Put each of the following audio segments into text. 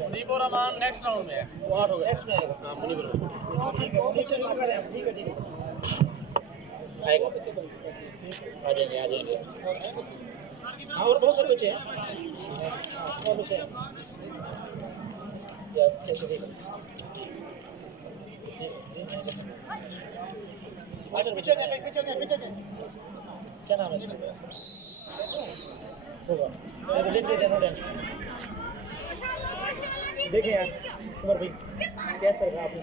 Munibur Rahman next round में है, वो आउट हो गया। नेक्स्ट में आएगा। हाँ मुनीबुर आएगा, आ जाएंगे। हाँ और बहुत सारे बच्चे हैं, और बच्चे हैं यार ऐसे देखो। पीछे क्या नाम है इसका? होगा देखें यार उमर भाई कैसा लगा आपको?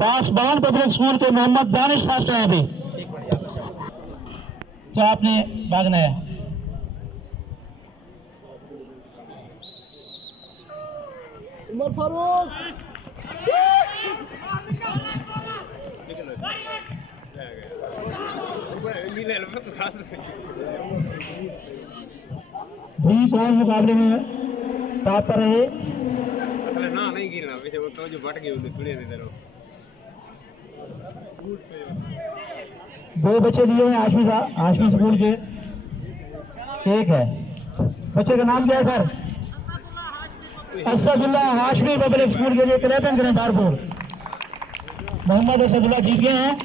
पासबान पब्लिक स्कूल के मोहम्मद दानिश फर्स्ट हैं अभी। तो आपने भागना है। उमर फारूक जी कौन मुकाबले में टॉप पर रहे? ना नहीं गिरना वैसे वो तो जो बट गई उधर थोड़ी देर रहो। दो बच्चे दिए हैं आशमी स्कूल के, एक है। बच्चे का नाम क्या है sir? Asadullah Hashmi public school के लिए क्लैपिंग करें बारपुर। मोहम्मद असदुल्ला जीत गए हैं।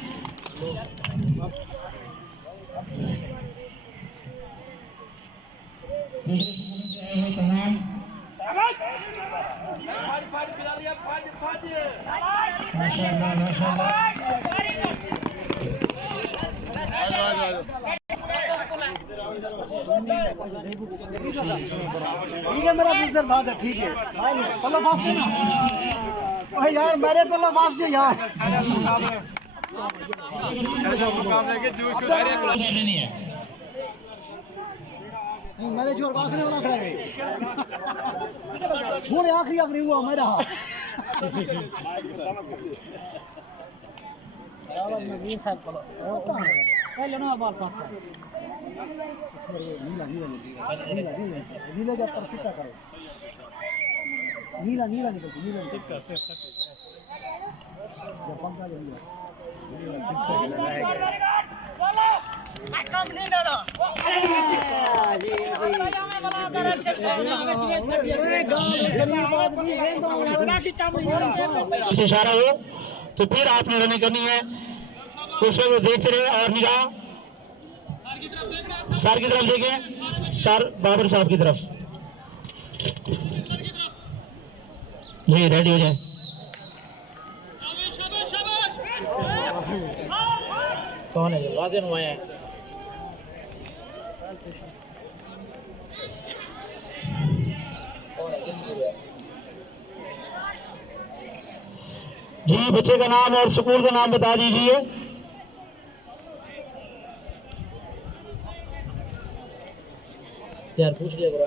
ठीक है मेरा बिल्कुल बात है, ठीक है चलो पास देना यार, मेरे तो लो पास दे यार। नहीं मेरे जोर आखिरी वाला खड़ा है, थोड़े आखिरी हुआ मेरा पहले ना बॉल पास नीला जब पर सीधा करो, नीला निकलती नीला जब पंखा जो इशारा हो तो फिर आपने रनिंग करनी है, उसमें वो देखते रहे और निगाह सर की तरफ देखें, सर बाबर साहब की तरफ। ये रेडी हो जाए। कौन है? वाज़िन हुआ है। जी बच्चे का नाम और स्कूल का नाम बता दीजिए। यार पूछ लिया करो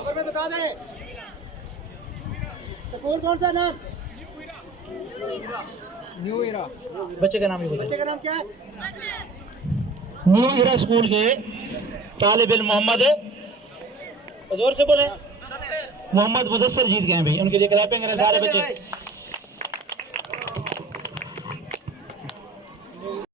अगर मैं बता दे स्कूल कौन सा नाम? न्यू इरा। बच्चे का नाम ही बच्चे का नाम क्या है? न्यू इरा स्कूल के तालिब इल्म मोहम्मद, जोर से बोले, मोहम्मद मुदस्सर जीत गए हैं भाई। उनके लिए क्लैपिंग करें सारे बच्चे।